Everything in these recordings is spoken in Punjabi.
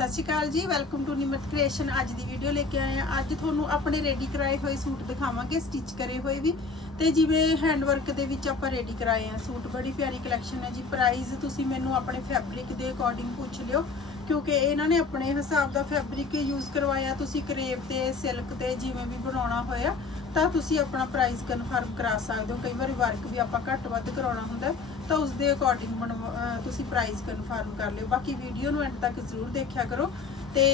ਸਤਿ ਸ਼੍ਰੀ ਅਕਾਲ ਜੀ ਵੈਲਕਮ ਟੂ ਨਿਮਤ ਕ੍ਰੀਏਸ਼ਨ ਅੱਜ ਦੀ ਵੀਡੀਓ ਲੈ ਕੇ ਆਏ ਆ ਅੱਜ ਤੁਹਾਨੂੰ ਆਪਣੇ ਰੈਡੀ ਕਰਾਏ ਹੋਏ ਸੂਟ ਦਿਖਾਵਾਂਗੇ ਸਟਿਚ ਕਰੇ ਹੋਏ ਵੀ। ਤੇ ਜਿਵੇਂ ਹੈਂਡ ਵਰਕ ਦੇ ਵਿੱਚ ਆਪਾਂ ਰੈਡੀ ਕਰਾਏ ਆ ਸੂਟ, ਬੜੀ ਪਿਆਰੀ ਕਲੈਕਸ਼ਨ ਹੈ ਜੀ। ਪ੍ਰਾਈਸ ਤੁਸੀਂ ਮੈਨੂੰ ਆਪਣੇ ਫੈਬਰਿਕ ਦੇ ਅਕੋਰਡਿੰਗ ਪੁੱਛ ਲਿਓ, ਕਿਉਂਕਿ ਇਹਨਾਂ ਨੇ ਆਪਣੇ ਹਿਸਾਬ ਦਾ ਫੈਬਰਿਕ ਯੂਜ਼ ਕਰਵਾਇਆ। ਤੁਸੀਂ ਕਰੇਪ ਤੇ ਸਿਲਕ ਤੇ ਜਿਵੇਂ ਵੀ ਬਣਾਉਣਾ ਹੋਇਆ ਤਾਂ ਤੁਸੀਂ ਆਪਣਾ ਪ੍ਰਾਈਸ ਕਨਫਰਮ ਕਰਾ ਸਕਦੇ ਹੋ। ਕਈ ਵਾਰੀ ਵਰਕ ਵੀ ਆਪਾਂ ਘੱਟ ਵੱਧ ਕਰਾਉਣਾ ਹੁੰਦਾ ਤਾਂ ਉਸ ਦੇ ਅਕੋਰਡਿੰਗ ਤੁਸੀਂ ਪ੍ਰਾਈਸ ਕਨਫਰਮ ਕਰ ਲਿਓ। ਬਾਕੀ ਵੀਡੀਓ ਨੂੰ ਐਂਡ ਤੱਕ ਜ਼ਰੂਰ ਦੇਖਿਆ ਕਰੋ। ਤੇ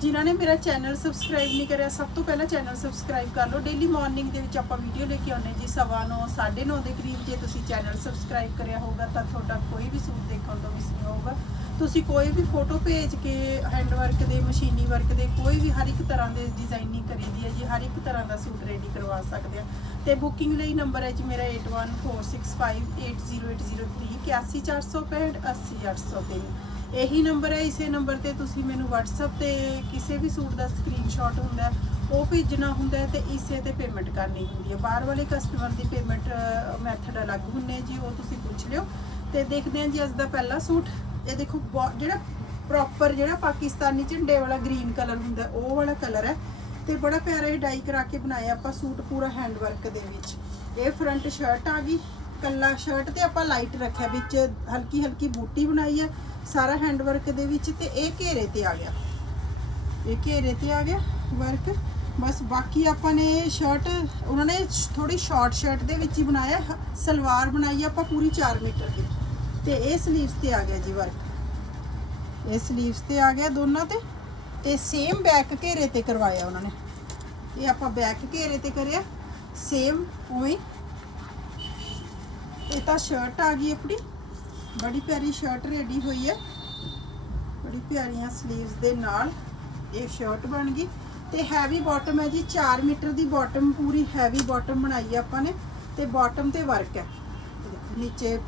ਜਿਨ੍ਹਾਂ ਨੇ ਮੇਰਾ ਚੈਨਲ ਸਬਸਕ੍ਰਾਈਬ ਨਹੀਂ ਕਰਿਆ ਸਭ ਤੋਂ ਪਹਿਲਾਂ ਚੈਨਲ ਸਬਸਕ੍ਰਾਈਬ ਕਰ ਲਓ। ਡੇਲੀ ਮਾਰਨਿੰਗ ਦੇ ਵਿੱਚ ਆਪਾਂ ਵੀਡੀਓ ਲੈ ਕੇ ਆਉਂਦੇ ਜੀ ਸਵਾ ਨੌ, ਸਾਢੇ 9:30 ਦੇ ਕਰੀਬ ਜੇ ਤੁਸੀਂ ਚੈਨਲ ਸਬਸਕ੍ਰਾਈਬ ਕਰਿਆ ਹੋਊਗਾ ਤਾਂ ਤੁਹਾਡਾ ਕੋਈ ਵੀ ਸੂਟ ਦੇਖਣ ਤੋਂ ਮਿਸ ਨਹੀਂ ਹੋਊਗਾ। ਤੁਸੀਂ ਕੋਈ ਵੀ ਫੋਟੋ ਭੇਜ ਕੇ ਹੈਂਡ ਵਰਕ ਦੇ, ਮਸ਼ੀਨੀ ਵਰਕ ਦੇ, ਕੋਈ ਵੀ ਹਰ ਇੱਕ ਤਰ੍ਹਾਂ ਦੇ ਡਿਜ਼ਾਈਨਿੰਗ ਕਰੀਦੀ ਹੈ ਜੀ, ਹਰ ਇੱਕ ਤਰ੍ਹਾਂ ਦਾ ਸੂਟ ਰੈਡੀ ਕਰਵਾ ਸਕਦੇ ਆ। ਤੇ ਬੁਕਿੰਗ ਲਈ ਨੰਬਰ ਹੈ ਜੀ ਮੇਰਾ 8146580803 81465 80803 ਇਹੀ ਨੰਬਰ ਹੈ, ਇਸੇ ਨੰਬਰ ਤੇ ਤੁਸੀਂ ਮੈਨੂੰ WhatsApp ਤੇ ਕਿਸੇ ਵੀ ਸੂਟ ਦਾ ਸਕਰੀਨਸ਼ਾਟ ਹੁੰਦਾ ਉਹ ਭੇਜਣਾ ਹੁੰਦਾ ਹੈ ਤੇ ਇਸੇ ਤੇ ਪੇਮੈਂਟ ਕਰਨੀ ਹੁੰਦੀ ਹੈ। ਬਾਹਰ ਵਾਲੇ ਕਸਟਮਰ ਦੀ ਪੇਮੈਂਟ ਮੈਥਡ ਅਲੱਗ ਹੁੰਨੇ ਜੀ, ਉਹ ਤੁਸੀਂ ਪੁੱਛ ਲਿਓ। ਤੇ ਦੇਖਦੇ ਹਾਂ ਜੀ ਅੱਜ ਦਾ ਪਹਿਲਾ ਸੂਟ ਇਹ ਦੇਖੋ ਬਹੁਤ- ਜਿਹੜਾ ਪ੍ਰੋਪਰ ਜਿਹੜਾ ਪਾਕਿਸਤਾਨੀ ਝੰਡੇ ਵਾਲਾ ਗ੍ਰੀਨ ਕਲਰ ਹੁੰਦਾ, ਉਹ ਵਾਲਾ ਕਲਰ ਹੈ। ਤੇ ਬੜਾ ਪਿਆਰਾ ਇਹ ਡਾਈ ਕਰਾ ਕੇ ਬਣਾਇਆ ਆਪਾਂ ਸੂਟ ਪੂਰਾ ਹੈਂਡ ਵਰਕ ਦੇ ਵਿੱਚ। ਇਹ ਫਰੰਟ ਸ਼ਰਟ ਆ ਗਈ, ਕੱਲਾ ਸ਼ਰਟ ਤੇ ਆਪਾਂ ਲਾਈਟ ਰੱਖਿਆ, ਵਿੱਚ ਹਲਕੀ ਹਲਕੀ ਬੂਟੀ ਬਣਾਈ ਹੈ, ਸਾਰਾ ਹੈਂਡ ਵਰਕ ਦੇ ਵਿੱਚ ਤੇ ਇਹ ਘੇਰੇ ਤੇ ਆ ਗਿਆ। ਇਹ ਘੇਰੇ ਤੇ ਆ ਗਿਆ ਵਰਕ ਬਸ ਬਾਕੀ ਆਪਾਂ ਨੇ ਸ਼ਰਟ ਉਹਨਾਂ ਨੇ ਥੋੜੀ ਸ਼ਾਰਟ ਸ਼ਰਟ ਦੇ ਵਿੱਚ ਹੀ ਬਣਾਇਆ, ਸਲਵਾਰ ਬਣਾਈ ਆ ਆਪਾਂ ਪੂਰੀ 4 ਮੀਟਰ ਦੀ। ਤੇ ਇਹ ਸਲੀਵਸ ਤੇ ਆ ਗਿਆ ਜੀ ਵਰਕ ਇਹ ਸਲੀਵਸ ਤੇ ਆ ਗਿਆ ਦੋਨਾਂ ਤੇ। ਤੇ ਸੇਮ ਬੈਕ ਘੇਰੇ ਤੇ ਕਰਵਾਇਆ ਉਹਨਾਂ ਨੇ। ਇਹ ਆਪਾਂ ਬੈਕ ਘੇਰੇ ਤੇ ਕਰਿਆ। ਸੇਮ ਉਵੇਂ। ਇਹ ਤਾਂ ਸ਼ਰਟ ਆ ਗਈ ਆਪਣੀ। ਬੜੀ ਪਿਆਰੀ ਸ਼ਰਟ ਰੈਡੀ ਹੋਈ ਹੈ। ਬੜੀ ਪਿਆਰੀਆਂ ਸਲੀਵਸ ਦੇ ਨਾਲ ਇਹ ਸ਼ਰਟ ਬਣ ਗਈ। ਤੇ ਹੈਵੀ ਬਾਟਮ ਹੈ ਜੀ। 4 ਮੀਟਰ ਦੀ ਬਾਟਮ ਪੂਰੀ ਹੈਵੀ ਬਾਟਮ ਬਣਾਈ ਹੈ ਆਪਾਂ ਨੇ। ਤੇ ਬਾਟਮ ਤੇ ਵਰਕ ਹੈ। ਨੀਚੇ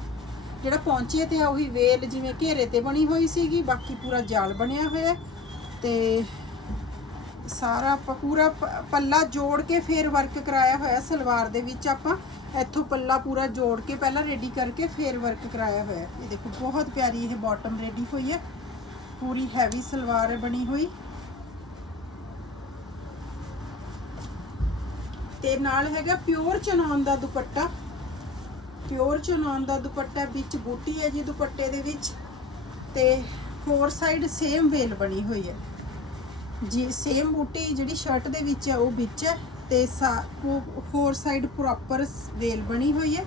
ਜਿਹੜਾ ਪੌਂਚੇ ਤੇ ਆ ਉਹੀ ਵੇਲ ਜਿਵੇਂ ਘੇਰੇ ਤੇ ਬਣੀ ਹੋਈ ਸੀਗੀ, ਬਾਕੀ ਪੂਰਾ ਜਾਲ ਬਣਿਆ ਹੋਇਆ ਤੇ ਸਾਰਾ ਪੂਰਾ ਪੱਲਾ ਜੋੜ ਕੇ ਫੇਰ ਵਰਕ ਕਰਾਇਆ ਹੋਇਆ, ਸਲਵਾਰ ਦੇ ਵਿੱਚ ਆਪਾਂ ਇੱਥੋਂ ਪੱਲਾ ਪੂਰਾ ਜੋੜ ਕੇ ਪਹਿਲਾਂ ਰੈਡੀ ਕਰਕੇ ਫੇਰ ਵਰਕ ਕਰਾਇਆ ਹੋਇਆ। ਇਹ ਦੇਖੋ, ਬਹੁਤ ਪਿਆਰੀ ਇਹ ਬਾਟਮ ਰੈਡੀ ਹੋਈ ਹੈ। ਪੂਰੀ ਹੈਵੀ ਸਲਵਾਰ ਬਣੀ ਹੋਈ। ਤੇ ਨਾਲ ਹੈਗਾ ਪਿਓਰ ਚਨੌਨ ਦਾ ਦੁਪੱਟਾ। ਪਿਓਰ ਚਨੌਨ ਦਾ ਦੁਪੱਟਾ ਵਿੱਚ ਬੂਟੀ ਹੈ ਜੀ ਦੁਪੱਟੇ ਦੇ ਵਿੱਚ ਤੇ ਫੋਰ ਸਾਈਡ ਸੇਮ ਵੇਲ ਬਣੀ ਹੋਈ ਹੈ। ਜੀ ਸੇਮ ਬੂਟੀ ਜਿਹੜੀ ਸ਼ਰਟ ਦੇ ਵਿੱਚ ਹੈ, ਉਹ ਵਿੱਚ ਹੈ ਤੇ ਫੋਰ ਸਾਈਡ ਪ੍ਰੋਪਰ ਵੇਲ ਬਣੀ ਹੋਈ ਹੈ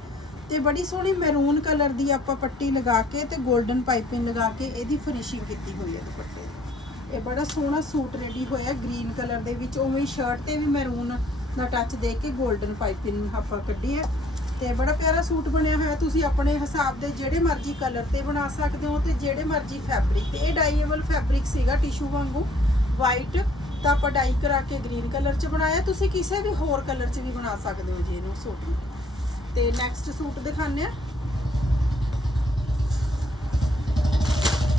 ਤੇ ਬੜੀ ਸੋਹਣੀ ਮੈਰੂਨ ਕਲਰ ਦੀ ਆਪਾਂ ਪੱਟੀ ਲਗਾ ਕੇ ਤੇ 골ਡਨ ਪਾਈਪਿੰਗ ਲਗਾ ਕੇ ਇਹਦੀ ਫਿਨਿਸ਼ਿੰਗ ਕੀਤੀ ਹੋਈ ਹੈ ਦੁਪੱਟੇ ਦੀ। ਇਹ ਬੜਾ ਸੋਹਣਾ ਸੂਟ ਰੈਡੀ ਹੋਇਆ ਗ੍ਰੀਨ ਕਲਰ ਦੇ ਵਿੱਚ, ਉਵੇਂ ਹੀ ਸ਼ਰਟ ਤੇ ਵੀ ਮੈਰੂਨ ਦਾ ਟੱਚ ਦੇ ਕੇ 골ਡਨ ਪਾਈਪਿੰਗ ਆਪਾਂ ਕੱਢੀ ਹੈ। ਤੇ ਬੜਾ ਪਿਆਰਾ ਸੂਟ ਬਣਿਆ ਹੋਇਆ। ਤੁਸੀਂ ਆਪਣੇ ਹਿਸਾਬ ਦੇ ਜਿਹੜੇ ਮਰਜ਼ੀ ਕਲਰ ਤੇ ਬਣਾ ਸਕਦੇ ਹੋ ਤੇ ਜਿਹੜੇ ਮਰਜ਼ੀ ਫੈਬਰਿਕ ਤੇ। ਇਹ ਡਾਈਏਬਲ ਫੈਬਰਿਕ ਸੀਗਾ ਟਿਸ਼ੂ ਵਾਂਗੂ। ਵਾਈਟ ਤਾਂ ਆਪਾਂ ਡਾਈ ਕਰਾ ਕੇ ਗ੍ਰੀਨ ਕਲਰ ਚ ਬਣਾਇਆ। ਤੁਸੀਂ ਕਿਸੇ ਵੀ ਹੋਰ ਕਲਰ ਚ ਵੀ ਬਣਾ ਸਕਦੇ ਹੋ ਜੀ ਇਹਨੂੰ ਸੂਟ ਨੂੰ। ਤੇ ਨੈਕਸਟ ਸੂਟ ਦਿਖਾਉਂਦੇ ਆ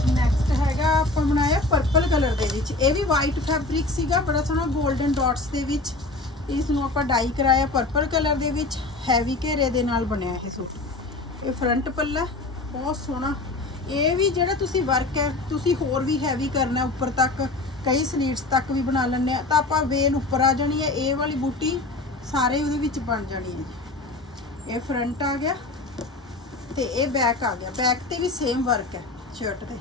ਨੈਕਸਟ ਹੈਗਾ ਆਪਾਂ ਬਣਾਇਆ ਪਰਪਲ ਕਲਰ ਦੇ ਵਿੱਚ। ਇਹ ਵੀ ਵਾਈਟ ਫੈਬਰਿਕ ਸੀਗਾ, ਬੜਾ ਸੋਹਣਾ 골ਡਨ ਡਾਟਸ ਦੇ ਵਿੱਚ। ਇਸ ਨੂੰ ਆਪਾਂ ਡਾਈ ਕਰਾਇਆ ਪਰਪਲ ਕਲਰ ਦੇ ਵਿੱਚ। ਹੈਵੀ ਘੇਰੇ ਦੇ ਨਾਲ ਬਣਿਆ ਇਹ ਸੂਟ। ਇਹ ਫਰੰਟ ਪੱਲਾ, ਬਹੁਤ ਸੋਹਣਾ। ਇਹ ਵੀ ਜਿਹੜਾ ਤੁਸੀਂ ਵਰਕ ਹੈ, ਤੁਸੀਂ ਹੋਰ ਵੀ ਹੈਵੀ ਕਰਨਾ ਉੱਪਰ ਤੱਕ, ਕਈ ਸਲੀਟਸ ਤੱਕ ਵੀ ਬਣਾ ਲੈਂਦੇ ਆ ਤਾਂ ਆਪਾਂ ਵੇਨ ਉੱਪਰ ਆ ਜਾਣੀ ਹੈ, ਇਹ ਵਾਲੀ ਬੂਟੀ ਸਾਰੇ ਉਹਦੇ ਵਿੱਚ ਬਣ ਜਾਣੀ ਹੈ। ਇਹ ਫਰੰਟ ਆ ਗਿਆ ਤੇ ਇਹ ਬੈਕ ਆ ਗਿਆ। ਬੈਕ ਤੇ ਵੀ ਸੇਮ ਵਰਕ ਹੈ ਸ਼ਰਟ ਤੇ।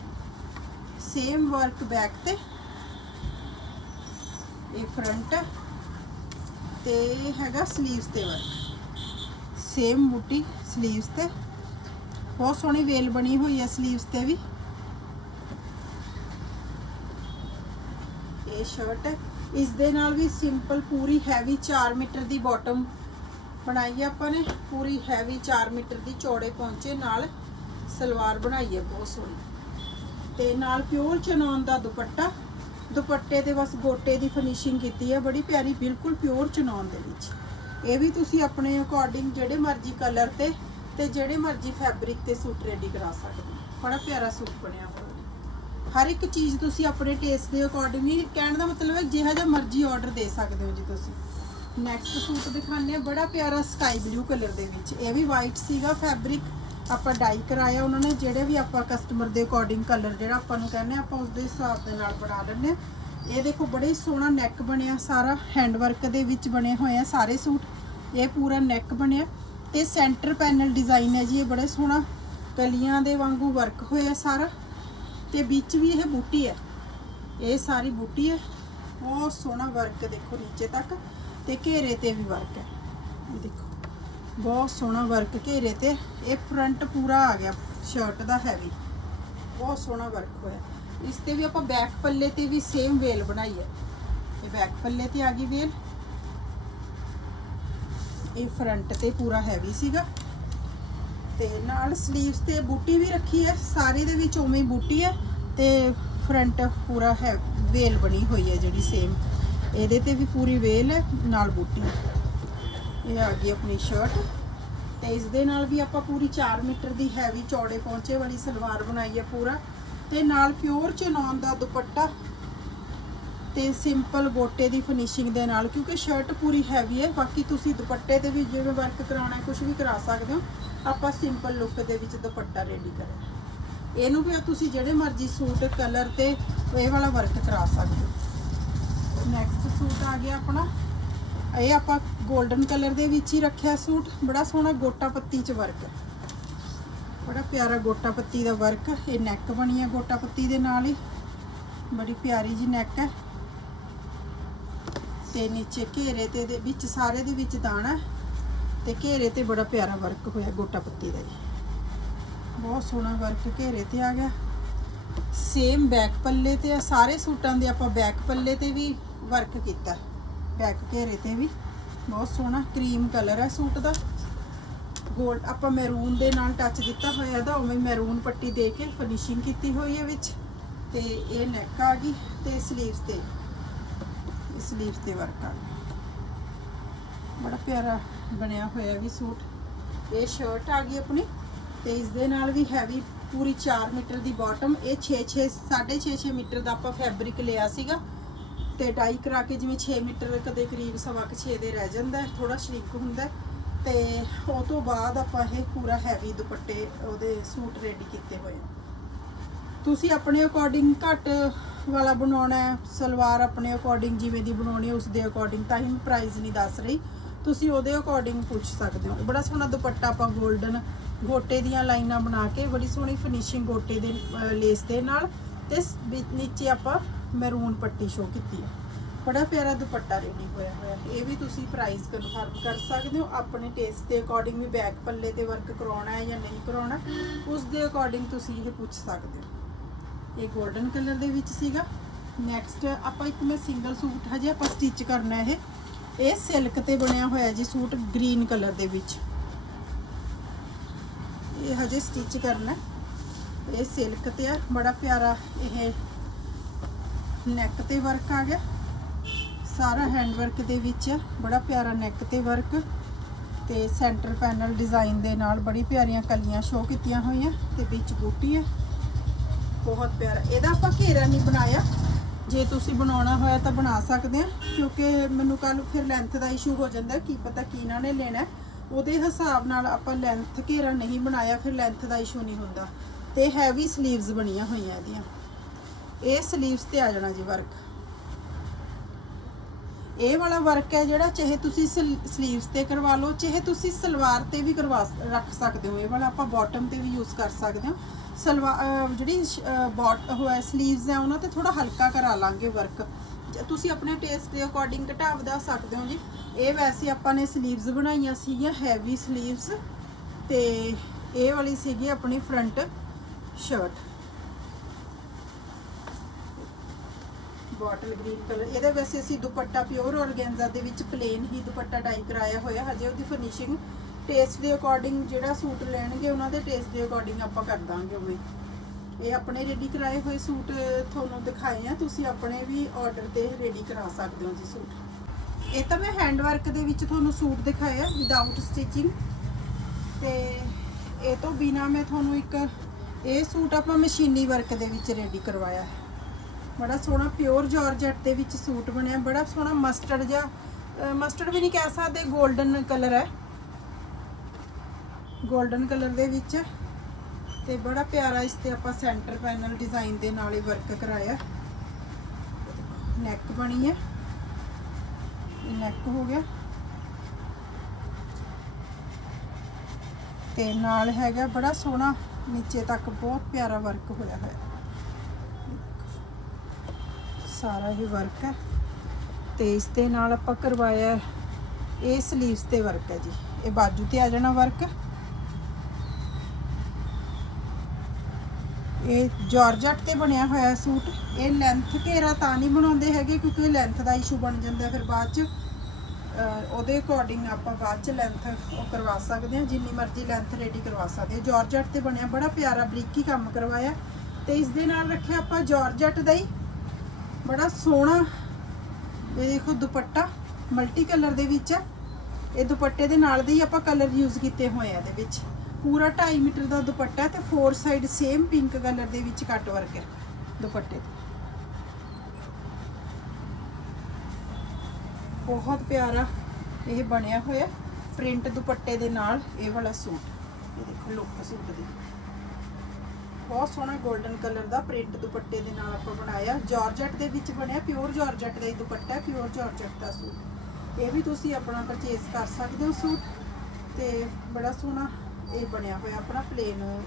ਸੇਮ ਵਰਕ ਬੈਕ ਤੇ। ਇਹ ਫਰੰਟ ਤੇ ਹੈਗਾ ਸਲੀਵਸ ਤੇ ਵਰਕ ਸੇਮ ਬੂਟੀ ਸਲੀਵਸ ਤੇ। ਬਹੁਤ ਸੋਹਣੀ ਵੇਲ ਬਣੀ ਹੋਈ ਹੈ ਸਲੀਵਸ ਤੇ ਵੀ। ਇਹ ਸ਼ਰਟ ਹੈ। ਇਸ ਦੇ ਨਾਲ ਵੀ ਸਿੰਪਲ ਪੂਰੀ ਹੈਵੀ 4 ਮੀਟਰ ਦੀ ਬਾਟਮ ਬਣਾਈ ਹੈ ਆਪਾਂ ਨੇ। ਪੂਰੀ ਹੈਵੀ 4 ਮੀਟਰ ਦੀ ਚੌੜੇ ਪਹੁੰਚੇ ਨਾਲ ਸਲਵਾਰ ਬਣਾਈ ਹੈ ਬਹੁਤ ਸੋਹਣੀ। ਤੇ ਨਾਲ ਪਿਓਰ ਚਨੌਨ ਦਾ ਦੁਪੱਟਾ। ਦੁਪੱਟੇ ਤੇ ਬਸ ਗੋਟੇ ਦੀ ਫਿਨਿਸ਼ਿੰਗ ਕੀਤੀ ਹੈ ਬੜੀ ਪਿਆਰੀ, ਬਿਲਕੁਲ ਪਿਓਰ ਚਨੌਨ ਦੇ ਵਿੱਚ। ਇਹ ਵੀ ਤੁਸੀਂ ਆਪਣੇ ਅਕੋਰਡਿੰਗ ਜਿਹੜੇ ਮਰਜ਼ੀ ਕਲਰ ਤੇ ਤੇ ਜਿਹੜੇ ਮਰਜ਼ੀ ਫੈਬਰਿਕ ਤੇ ਸੂਟ ਰੈਡੀ ਕਰਾ ਸਕਦੇ ਹੋ। ਬੜਾ ਪਿਆਰਾ ਸੂਟ ਬਣਿਆ ਹੋਇਆ ਹਰ ਇੱਕ ਚੀਜ਼ ਤੁਸੀਂ ਆਪਣੇ ਟੇਸਟ ਦੇ ਅਕੋਰਡਿੰਗ ਹੀ ਕਹਿਣ ਦਾ ਮਤਲਬ ਹੈ ਜਿਹੜਾ ਜਿਹਾ ਮਰਜ਼ੀ ਆਰਡਰ ਦੇ ਸਕਦੇ ਹੋ ਜੀ ਤੁਸੀਂ। ਨੈਕਸਟ ਸੂਟ ਦਿਖਾਉਂਦੇ ਆ ਬੜਾ ਪਿਆਰਾ ਸਕਾਈ ਬਲੂ ਕਲਰ ਦੇ ਵਿੱਚ। ਇਹ ਵੀ ਵਾਈਟ ਸੀਗਾ ਫੈਬਰਿਕ ਆਪਾਂ ਡਾਈ ਕਰਾਇਆ ਉਹਨਾਂ ਨੇ ਜਿਹੜੇ ਵੀ ਆਪਾਂ ਕਸਟਮਰ ਦੇ ਅਕੋਰਡਿੰਗ ਕਲਰ ਜਿਹੜਾ ਆਪਾਂ ਨੂੰ ਕਹਿੰਦੇ ਆ, ਆਪਾਂ ਉਸ ਦੇ ਹਿਸਾਬ ਦੇ ਨਾਲ ਬਣਾ ਲੈਂਦੇ ਆ ਇਹ ਦੇਖੋ ਬੜੇ ਸੋਹਣਾ ਨੈਕ ਬਣਿਆ, ਸਾਰਾ ਹੈਂਡ ਵਰਕ ਦੇ ਵਿੱਚ ਬਣੇ ਹੋਏ ਆ ਸਾਰੇ ਸੂਟ। ਇਹ ਪੂਰਾ ਨੈਕ ਬਣਿਆ ਤੇ ਸੈਂਟਰ ਪੈਨਲ ਡਿਜ਼ਾਈਨ ਹੈ ਜੀ, ਇਹ ਬੜੇ ਸੋਹਣਾ ਕਲੀਆਂ ਦੇ ਵਾਂਗੂ ਵਰਕ ਹੋਇਆ ਸਾਰਾ। ਤੇ ਵਿੱਚ ਵੀ ਇਹ ਬੂਟੀ ਹੈ। ਇਹ ਸਾਰੀ ਬੂਟੀ ਹੈ। ਬਹੁਤ ਸੋਹਣਾ ਵਰਕ ਦੇਖੋ ਨੀਚੇ ਤੱਕ ਤੇ ਘੇਰੇ ਤੇ ਵੀ ਵਰਕ ਹੈ। ਇਹ ਦੇਖੋ, ਬਹੁਤ ਸੋਹਣਾ ਵਰਕ ਘੇਰੇ ਤੇ। ਇਹ ਫਰੰਟ ਪੂਰਾ ਆ ਗਿਆ ਸ਼ਰਟ ਦਾ ਹੈਵੀ ਬਹੁਤ ਸੋਹਣਾ ਵਰਕ ਹੋਇਆ। ਇਸ ਤੇ ਵੀ ਆਪਾਂ ਬੈਕ ਪੱਲੇ ਤੇ ਵੀ ਸੇਮ ਵੇਲ ਬਣਾਈ ਹੈ। ਇਹ ਬੈਕ ਪੱਲੇ ਤੇ ਆ ਗਈ ਵੇਲ ਇਹ ਫਰੰਟ ਤੇ ਪੂਰਾ ਹੈਵੀ ਸੀਗਾ। ਤੇ ਨਾਲ 슬ੀਵਸ ਤੇ ਬੂਟੀ ਵੀ ਰੱਖੀ ਹੈ। ਸਾਰੇ ਦੇ ਵਿੱਚ ਉਵੇਂ ਹੀ ਬੂਟੀ ਹੈ ਤੇ ਫਰੰਟ ਪੂਰਾ ਹੈ ਵੇਲ ਬਣੀ ਹੋਈ ਹੈ ਜਿਹੜੀ ਸੇਮ ਇਹਦੇ ਤੇ ਵੀ ਪੂਰੀ ਵੇਲ ਹੈ, ਨਾਲ ਬੂਟੀ। ਇਹ ਆ ਗਈ ਆਪਣੀ ਸ਼ਰਟ ਤੇ ਇਸ ਦੇ ਨਾਲ ਵੀ ਆਪਾਂ ਪੂਰੀ 4 ਮੀਟਰ ਦੀ ਹੈਵੀ ਚੌੜੇ ਪੌਂਚੇ ਵਾਲੀ ਸਲਵਾਰ ਬਣਾਈ ਹੈ ਪੂਰਾ। ਤੇ ਨਾਲ ਪਿਓਰ ਚਨੌਨ ਦਾ ਦੁਪੱਟਾ ਤੇ ਸਿੰਪਲ ਗੋਟੇ ਦੀ ਫਿਨਿਸ਼ਿੰਗ ਦੇ ਨਾਲ, ਕਿਉਂਕਿ ਸ਼ਰਟ ਪੂਰੀ ਹੈਵੀ ਹੈ, ਬਾਕੀ ਤੁਸੀਂ ਦੁਪੱਟੇ ਤੇ ਵੀ ਜਿਵੇਂ ਵਰਕ ਕਰਾਉਣਾ ਹੈ ਕੁਝ ਵੀ ਕਰਾ ਸਕਦੇ ਹੋ, ਆਪਾਂ ਸਿੰਪਲ ਲੁੱਕ ਦੇ ਵਿੱਚ ਦੁਪੱਟਾ ਰੈਡੀ ਕਰਿਆ ਇਹਨੂੰ ਵੀ ਤੁਸੀਂ ਜਿਹੜੇ ਮਰਜ਼ੀ ਸੂਟ ਕਲਰ ਤੇ ਇਹ ਵਾਲਾ ਵਰਕ ਕਰਾ ਸਕਦੇ ਹੋ। ਨੈਕਸਟ ਸੂਟ ਆ ਗਿਆ ਆਪਣਾ। ਇਹ ਆਪਾਂ 골ਡਨ ਕਲਰ ਦੇ ਵਿੱਚ ਹੀ ਰੱਖਿਆ ਸੂਟ, ਬੜਾ ਸੋਹਣਾ ਗੋਟਾ ਪੱਤੀ ਚ ਵਰਕ ਬੜਾ ਪਿਆਰਾ ਗੋਟਾ ਪੱਤੀ ਦਾ ਵਰਕ, ਇਹ ਨੈਕ ਬਣੀ ਹੈ ਗੋਟਾ ਪੱਤੀ ਦੇ ਨਾਲ ਹੀ। ਬੜੀ ਪਿਆਰੀ ਜੀ ਨੈਕ ਹੈ। ਤੇ ਨੀਚੇ ਘੇਰੇ ਤੇ ਦੇ ਵਿੱਚ ਸਾਰੇ ਦੇ ਵਿੱਚ ਦਾਣਾ ਹੈ। ਤੇ ਘੇਰੇ ਤੇ ਬੜਾ ਪਿਆਰਾ ਵਰਕ ਹੋਇਆ ਗੋਟਾ ਪੱਤੀ ਦਾ ਜੀ। ਬਹੁਤ ਸੋਹਣਾ ਵਰਕ ਘੇਰੇ ਤੇ ਆ ਗਿਆ। ਸੇਮ ਬੈਕ ਪੱਲੇ ਤੇ ਆ, ਸਾਰੇ ਸੂਟਾਂ ਦੇ ਆਪਾਂ ਬੈਕ ਪੱਲੇ ਤੇ ਵੀ ਵਰਕ ਕੀਤਾ। ਬੈਕ ਘੇਰੇ ਤੇ ਵੀ। ਬਹੁਤ ਸੋਹਣਾ ਕਰੀਮ ਕਲਰ ਹੈ ਸੂਟ ਦਾ। ਗੋਲਡ ਆਪਾਂ ਮੈਰੂਨ ਦੇ ਨਾਲ ਟੱਚ ਦਿੱਤਾ ਹੋਇਆ ਇਹਦਾ, ਉਵੇਂ ਮੈਰੂਨ ਪੱਟੀ ਦੇ ਕੇ ਫਿਨਿਸ਼ਿੰਗ ਕੀਤੀ ਹੋਈ ਹੈ ਵਿੱਚ। ਤੇ ਇਹ ਨੈਕ ਆ ਗਈ ਤੇ 슬ੀਵਸ ਤੇ। 슬ੀਵਸ ਤੇ ਵਰਕ ਆ ਗਿਆ ਬੜਾ ਪਿਆਰਾ ਬਣਿਆ ਹੋਇਆ ਵੀ ਸੂਟ। ਇਹ ਸ਼ਰਟ ਆ ਗਈ ਆਪਣੀ ਤੇ ਇਸ ਦੇ ਨਾਲ ਵੀ ਹੈਵੀ ਪੂਰੀ 4 ਮੀਟਰ ਦੀ ਬਾਟਮ ਇਹ 6 6 6.5 6 ਮੀਟਰ ਦਾ ਆਪਾਂ ਫੈਬਰਿਕ ਲਿਆ ਸੀਗਾ ਤੇ ਡਾਈ ਕਰਾ ਕੇ ਜਿਵੇਂ 6 ਮੀਟਰ ਕਦੇ ਕਰੀਬ ਸਵਾ ਕੁ 6 ਦੇ ਰਹਿ ਜਾਂਦਾ ਥੋੜਾ ਸ਼ਰਿੰਕ ਹੁੰਦਾ। ਤੇ ਉਹ ਤੋਂ ਬਾਅਦ ਆਪਾਂ ਇਹ ਪੂਰਾ ਹੈਵੀ ਦੁਪੱਟੇ ਉਹਦੇ ਸੂਟ ਰੈਡੀ ਕੀਤੇ ਹੋਏ ਤੁਸੀਂ ਆਪਣੇ ਅਕੋਰਡਿੰਗ ਘੱਟ ਵਾਲਾ ਬਣਾਉਣਾ ਹੈ, ਸਲਵਾਰ ਆਪਣੇ ਅਕੋਰਡਿੰਗ ਜਿਵੇਂ ਦੀ ਬਣਾਉਣੀ ਹੈ, ਉਸ ਦੇ ਅਕੋਰਡਿੰਗ ਤਾਂ ਹੀ ਪ੍ਰਾਈਸ ਨਹੀਂ ਦੱਸ ਰਹੀ। ਤੁਸੀਂ ਉਹਦੇ ਅਕੋਰਡਿੰਗ ਪੁੱਛ ਸਕਦੇ ਹੋ। ਬੜਾ ਸੋਹਣਾ ਦੁਪੱਟਾ ਆਪਾਂ 골ਡਨ ਗੋਟੇ ਦੀਆਂ ਲਾਈਨਾਂ ਬਣਾ ਕੇ, ਬੜੀ ਸੋਹਣੀ ਫਿਨਿਸ਼ਿੰਗ ਗੋਟੇ ਦੇ ਲੇਸ ਦੇ ਨਾਲ ਤੇ ਸ- ਨੀਚੇ ਆਪਾਂ ਮੈਰੂਨ ਪੱਟੀ ਸ਼ੋ ਕੀਤੀ ਹੈ। ਬੜਾ ਪਿਆਰਾ ਦੁਪੱਟਾ ਰੈਡੀ ਹੋਇਆ ਹੋਇਆ ਇਹ ਵੀ ਤੁਸੀਂ ਪ੍ਰਾਈਸ ਕਨਫਰਮ ਕਰ ਸਕਦੇ ਹੋ। ਆਪਣੇ ਟੇਸਟ ਦੇ ਅਕੋਰਡਿੰਗ ਵੀ ਬੈਕ ਪੱਲੇ ਤੇ ਵਰਕ ਕਰਾਉਣਾ ਹੈ ਜਾਂ ਨਹੀਂ ਕਰਾਉਣਾ, ਉਸ ਦੇ ਅਕੋਰਡਿੰਗ ਤੁਸੀਂ ਇਹ ਪੁੱਛ ਸਕਦੇ ਹੋ। ਇਹ 골ਡਨ ਕਲਰ ਦੇ ਵਿੱਚ ਸੀਗਾ। ਨੈਕਸਟ ਆਪਾਂ ਇੱਕ ਮੈਂ ਸਿੰਗਲ ਸੂਟ ਹਜੇ ਆਪਾਂ ਸਟਿਚ ਕਰਨਾ ਇਹ। ਇਹ ਸਿਲਕ ਤੇ ਬਣਿਆ ਹੋਇਆ ਜੀ ਸੂਟ ਗ੍ਰੀਨ ਕਲਰ ਦੇ ਵਿੱਚ। ਇਹ ਹਜੇ ਸਟਿਚ ਕਰਨਾ ਇਹ ਸਿਲਕ ਤੇ ਆ, ਬੜਾ ਪਿਆਰਾ ਇਹ ਨੈਕ ਤੇ ਵਰਕ ਆ ਗਿਆ। ਸਾਰਾ ਹੈਂਡ ਵਰਕ ਦੇ ਵਿੱਚ ਬੜਾ ਪਿਆਰਾ ਨੈਕ ਤੇ ਵਰਕ ਤੇ ਸੈਂਟਰ ਪੈਨਲ ਡਿਜ਼ਾਈਨ ਦੇ ਨਾਲ ਬੜੀ ਪਿਆਰੀਆਂ ਕਲੀਆਂ ਸ਼ੋ ਕੀਤੀਆਂ ਹੋਈਆਂ ਤੇ ਵਿੱਚ ਬੂਟੀ ਹੈ। ਬਹੁਤ ਪਿਆਰਾ। ਇਹਦਾ ਆਪਾਂ ਘੇਰਾ ਨਹੀਂ ਬਣਾਇਆ। ਜੇ ਤੁਸੀਂ ਬਣਾਉਣਾ ਹੋਇਆ ਤਾਂ ਬਣਾ ਸਕਦੇ ਆ ਕਿਉਂਕਿ ਮੈਨੂੰ ਕੱਲ ਫਿਰ ਲੈਂਥ ਦਾ ਇਸ਼ੂ ਹੋ ਜਾਂਦਾ ਕੀ ਪਤਾ ਕੀ ਇਹਨਾਂ ਨੇ ਲੈਣਾ ਉਹਦੇ ਹਿਸਾਬ ਨਾਲ ਆਪਾਂ ਲੈਂਥ ਘੇਰਾ ਨਹੀਂ ਬਣਾਇਆ, ਫਿਰ ਲੈਂਥ ਦਾ ਇਸ਼ੂ ਨਹੀਂ ਹੁੰਦਾ। ਤੇ ਹੈਵੀ 슬ੀਵਸ ਬਣੀਆਂ ਹੋਈਆਂ ਇਹਦੀਆਂ। ਇਹ 슬ੀਵਸ ਤੇ ਆ ਜਾਣਾ ਜੀ ਵਰਕ ਇਹ ਵਾਲਾ ਵਰਕ ਹੈ ਜਿਹੜਾ ਚਾਹੇ ਤੁਸੀਂ ਸਲੀਵਸ ਤੇ ਕਰਵਾ ਲਓ, ਚਾਹੇ ਤੁਸੀਂ ਸਲਵਾਰ ਤੇ ਵੀ ਕਰਵਾ ਰੱਖ ਸਕਦੇ ਹੋ। ਇਹ ਵਾਲਾ ਆਪਾਂ ਬਾਟਮ ਤੇ ਵੀ ਯੂਜ਼ ਕਰ ਸਕਦੇ ਹਾਂ। ਸਲਵਾਰ ਜਿਹੜੀ ਬਾਟ ਹੋਇਆ ਸਲੀਵਸ ਹੈ ਉਹਨਾਂ ਤੇ ਥੋੜਾ ਹਲਕਾ ਕਰਾ ਲਾਂਗੇ ਵਰਕ ਤੁਸੀਂ ਆਪਣੇ ਟੇਸਟ ਦੇ ਅਕੋਰਡਿੰਗ ਘਟਾ ਵਧਾ ਸਕਦੇ ਹੋ ਜੀ। ਇਹ ਵੈਸੇ ਆਪਾਂ ਨੇ ਸਲੀਵਸ ਬਣਾਈਆਂ ਸੀਗੀਆਂ ਹੈਵੀ ਸਲੀਵਸ ਤੇ ਇਹ ਵਾਲੀ ਸੀਗੀ ਆਪਣੀ front shirt bottle green colour ਇਹਦੇ ਵੈਸੇ ਅਸੀਂ ਦੁਪੱਟਾ ਪਿਓਰ ਔਰਗੈਂਜ਼ਾ ਦੇ ਵਿੱਚ ਪਲੇਨ ਹੀ ਦੁਪੱਟਾ ਡਾਈ ਕਰਾਇਆ ਹੋਇਆ। ਹਜੇ ਉਹਦੀ ਫਿਨਿਸ਼ਿੰਗ ਟੇਸਟ ਦੇ ਅਕੋਰਡਿੰਗ ਜਿਹੜਾ ਸੂਟ ਲੈਣਗੇ, ਉਹਨਾਂ ਦੇ ਟੇਸਟ ਦੇ ਅਕੋਰਡਿੰਗ ਆਪਾਂ ਕਰ ਦਾਂਗੇ ਉਵੇਂ। ਇਹ ਆਪਣੇ ਰੈਡੀ ਕਰਾਏ ਹੋਏ ਸੂਟ ਤੁਹਾਨੂੰ ਦਿਖਾਏ ਆ। ਤੁਸੀਂ ਆਪਣੇ ਵੀ ਆਰਡਰ ਤੇ ਰੈਡੀ ਕਰਾ ਸਕਦੇ ਹੋ ਜੀ ਸੂਟ। ਇਹ ਤਾਂ ਮੈਂ ਹੈਂਡ ਵਰਕ ਦੇ ਵਿੱਚ ਤੁਹਾਨੂੰ ਸੂਟ ਦਿਖਾਇਆ ਵਿਦਆਊਟ ਸਟਿਚਿੰਗ ਤੇ ਇਹ ਤੋਂ ਬਿਨਾ ਮੈਂ ਤੁਹਾਨੂੰ ਇੱਕ ਇਹ ਸੂਟ ਆਪਾਂ ਮਸ਼ੀਨੀ ਵਰਕ ਦੇ ਵਿੱਚ ਰੈਡੀ ਕਰਵਾਇਆ ਹੈ। ਬੜਾ ਸੋਹਣਾ ਪਿਓਰ ਜਾਰਜਟ ਦੇ ਵਿੱਚ ਸੂਟ ਬਣਿਆ, ਬੜਾ ਸੋਹਣਾ ਮਸਟਰਡ ਜਾਂ ਮਸਟਰਡ ਵੀ ਨਹੀਂ ਕਹਿ ਸਕਦੇ 골ਡਨ ਕਲਰ ਹੈ। 골ਡਨ ਕਲਰ ਦੇ ਵਿੱਚ ਹੈ ਤੇ ਬੜਾ ਪਿਆਰਾ ਇਸ ਤੇ ਆਪਾਂ ਸੈਂਟਰ ਪੈਨਲ ਡਿਜ਼ਾਈਨ ਦੇ ਨਾਲ ਹੀ ਵਰਕ ਕਰਾਇਆ। ਨੈਕ ਬਣੀ ਹੈ। ਨੈਕ ਹੋ ਗਿਆ। ਤੇ ਨਾਲ ਹੈਗਾ ਬੜਾ ਸੋਹਣਾ, ਨੀਚੇ ਤੱਕ ਬਹੁਤ ਪਿਆਰਾ ਵਰਕ ਹੋਇਆ ਹੋਇਆ। ਸਾਰਾ ਇਹ ਵਰਕ ਹੈ। ਤੇ ਇਸ ਦੇ ਨਾਲ ਆਪਾਂ ਕਰਵਾਇਆ ਇਹ ਸਲੀਵਸ ਤੇ ਵਰਕ ਹੈ ਜੀ। ਇਹ ਬਾਜੂ ਤੇ ਆ ਜਾਣਾ ਵਰਕ ਇਹ ਜਾਰਜਟ ਤੇ ਬਣਿਆ ਹੋਇਆ ਸੂਟ। ਇਹ ਲੈਂਥ ਘੇਰਾ ਤਾਂ ਨਹੀਂ ਬਣਾਉਂਦੇ ਹੈਗੇ, ਕਿਉਂਕਿ ਇਹ ਲੈਂਥ ਦਾ ਇਸ਼ੂ ਬਣ ਜਾਂਦਾ ਫਿਰ ਬਾਅਦ ਚ। ਉਹਦੇ ਅਕੋਰਡਿੰਗ ਆਪਾਂ ਬਾਅਦ ਚ ਲੈਂਥ ਉਹ ਕਰਵਾ ਸਕਦੇ ਹਾਂ, ਜਿੰਨੀ ਮਰਜ਼ੀ ਲੈਂਥ ਰੈਡੀ ਕਰਵਾ ਸਕਦੇ ਹਾਂ। ਜਾਰਜਟ ਤੇ ਬਣਿਆ ਬੜਾ ਪਿਆਰਾ, ਬਰੀਕੀ ਕੰਮ ਕਰਵਾਇਆ। ਤੇ ਇਸ ਦੇ ਨਾਲ ਰੱਖਿਆ ਆਪਾਂ ਜਾਰਜਟ ਦਾ ਹੀ ਬੜਾ ਸੋਹਣਾ। ਇਹ ਦੇਖੋ ਦੁਪੱਟਾ ਮਲਟੀ ਕਲਰ ਦੇ ਵਿੱਚ ਹੈ। ਇਹ ਦੁਪੱਟੇ ਦੇ ਨਾਲ ਦੇ ਹੀ ਆਪਾਂ ਕਲਰ ਯੂਜ਼ ਕੀਤੇ ਹੋਏ ਆ ਇਹਦੇ ਵਿੱਚ। ਪੂਰਾ 2.5 ਮੀਟਰ ਦਾ ਦੁਪੱਟਾ ਹੈ ਤੇ four side same pink colour ਦੇ ਵਿੱਚ ਕੱਟ ਵਰਕ ਹੈ ਦੁਪੱਟੇ ਤੇ। ਬਹੁਤ ਪਿਆਰਾ ਇਹ ਬਣਿਆ ਹੋਇਆ। ਪ੍ਰਿੰਟ ਦੁਪੱਟੇ ਦੇ ਨਾਲ ਇਹ ਵਾਲਾ ਸੂਟ। ਇਹ ਦੇਖੋ ਲੁੱਕ ਸੂਟ ਦੀ। ਬਹੁਤ ਸੋਹਣਾ 골ਡਨ ਕਲਰ ਦਾ ਪ੍ਰਿੰਟ ਦੁਪੱਟੇ ਦੇ ਨਾਲ ਆਪਾਂ ਬਣਾਇਆ। ਜਾਰਜਟ ਦੇ ਵਿੱਚ ਬਣਿਆ ਪਿਓਰ ਜਾਰਜਟ ਦਾ ਹੀ ਦੁਪੱਟਾ ਹੈ ਪਿਓਰ ਜਾਰਜਟ ਦਾ ਸੂਟ। ਇਹ ਵੀ ਤੁਸੀਂ ਆਪਣਾ ਪਰਚੇਸ ਕਰ ਸਕਦੇ ਹੋ ਸੂਟ। ਤੇ ਬੜਾ ਸੋਹਣਾ ਇਹ ਬਣਿਆ ਹੋਇਆ ਆਪਣਾ ਪਲੇਨ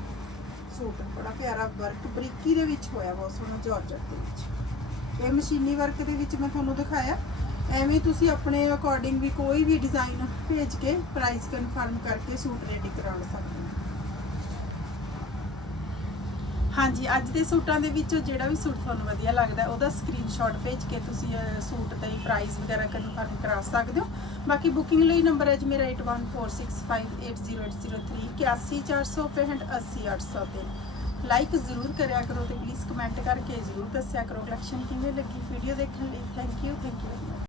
ਸੂਟ। ਬੜਾ ਪਿਆਰਾ ਵਰਕ ਬਰੀਕੀ ਦੇ ਵਿੱਚ ਹੋਇਆ, ਬਹੁਤ ਸੋਹਣਾ ਜਾਰਜਟ ਦੇ ਵਿੱਚ। ਇਹ ਮਸ਼ੀਨੀ ਵਰਕ ਦੇ ਵਿੱਚ ਮੈਂ ਤੁਹਾਨੂੰ ਦਿਖਾਇਆ। ਐਵੇਂ ਤੁਸੀਂ ਆਪਣੇ ਅਕੋਰਡਿੰਗ ਵੀ ਕੋਈ ਵੀ ਡਿਜ਼ਾਈਨ ਭੇਜ ਕੇ ਪ੍ਰਾਈਸ ਕਨਫਰਮ ਕਰਕੇ ਸੂਟ ਰੈਡੀ ਕਰਾ ਸਕਦੇ ਹੋ ਹਾਂਜੀ, ਅੱਜ ਦੇ ਸੂਟਾਂ ਦੇ ਵਿੱਚੋਂ ਜਿਹੜਾ ਵੀ ਸੂਟ ਤੁਹਾਨੂੰ ਵਧੀਆ ਲੱਗਦਾ, ਉਹਦਾ ਸਕਰੀਨਸ਼ਾਟ ਭੇਜ ਕੇ ਤੁਸੀਂ ਸੂਟ ਦਾ ਹੀ ਪ੍ਰਾਈਸ ਵਗੈਰਾ ਕਨਫਰਮ ਕਰਾ ਸਕਦੇ ਹੋ। ਬਾਕੀ ਬੁਕਿੰਗ ਲਈ ਨੰਬਰ ਹੈ ਜੀ ਮੇਰਾ 8146580803 81465 80803 ਲਾਈਕ ਜ਼ਰੂਰ ਕਰਿਆ ਕਰੋ ਤੇ ਪਲੀਜ਼ ਕਮੈਂਟ ਕਰਕੇ ਜ਼ਰੂਰ ਦੱਸਿਆ ਕਰੋ ਕਲੈਕਸ਼ਨ ਕਿਵੇਂ ਲੱਗੀ ਵੀਡੀਓ ਦੇਖਣ ਲਈ। Thank you thank you